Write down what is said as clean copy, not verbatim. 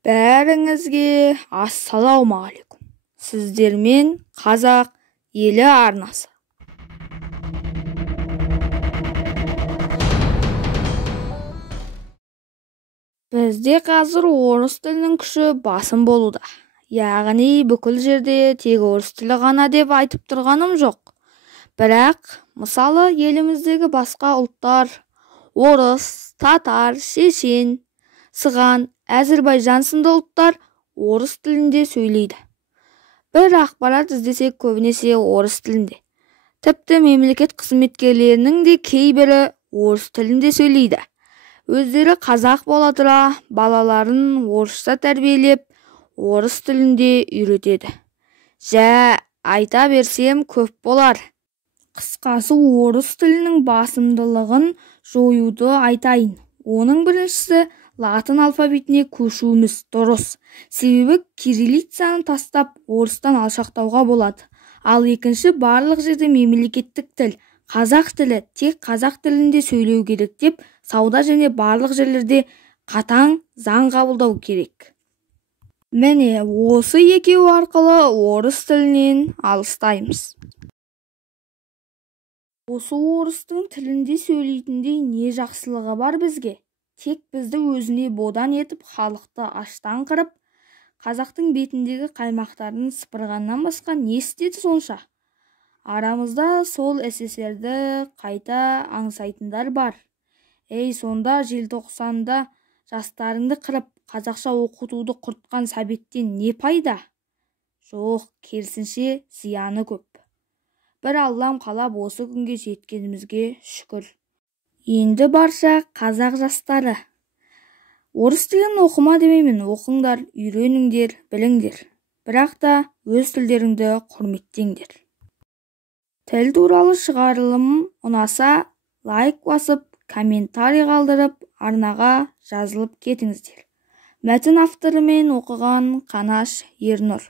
Бәріңізге ассалаумағалейкум. Сіздермен қазақ елі арнасы. Бізде қазір орыс тілінің күші басым болуда. Яғни бүкіл жерде тек орыс тілі ғана деп айтып тұрғаным жоқ. Бірақ, мысалы, еліміздегі басқа ұлттар, орыс, татар, шешен, сыған, әзірбайжан сынды ұлттар орыс тілінде сөйлейді. Бір ақпарат іздесек көбінесе орыс тілінде. Тіпті мемлекет қызметкерлерінің де кейбірі орыс тілінде сөйлейді. Өздері қазақ бола тұра балаларын орысша тәрбиелеп, орыс тілінде үйретеді. Айта берсем көп болар. Қысқасы, орыс тілінің басымдылығын жоюды айтайын. Оның біріншісі латын алфавитіне көшуіміз дұрыс. Себебі кириллицаны тастап орыстан алшақтауға болады. Ал екінші, барлық жерде мемлекеттік тіл, қазақ тілі тек қазақ тілінде сөйлеу керек деп, сауда және барлық жерлерде қатаң заң қабылдау керек. Міне, осы екеуі арқылы орыс тілінен алыстаймыз. Осы орыстың тілінде сөйлейтіндей не жақсылығы бар бізге? Тек бізді өзіне бодан етіп, халықты аштан қырып, қазақтың бетіндегі қаймақтарын сыпырғаннан басқа не істеді сонша? Арамызда сол СССРді қайта аңсайтындар бар. Сонда желтоқсанда жастарыңды қырып, қазақша оқытуды құртқан Советтен не пайда? Жоқ, керісінше зияны көп. Бір Аллам қалап осы күнге жеткенімізге шүкір. Енді барша қазақ жастары. Орыс тілін оқыма демеймін, оқыңдар, үйреніңдер, біліңдер. Бірақ та өз тілдеріңді құрметтеңдер. Тіл туралы шығарылым ұнаса, лайк басып, комментарий қалдырып, арнаға жазылып кетіңіздер. Мәтін авторымен оқыған Қанаш Ернұр.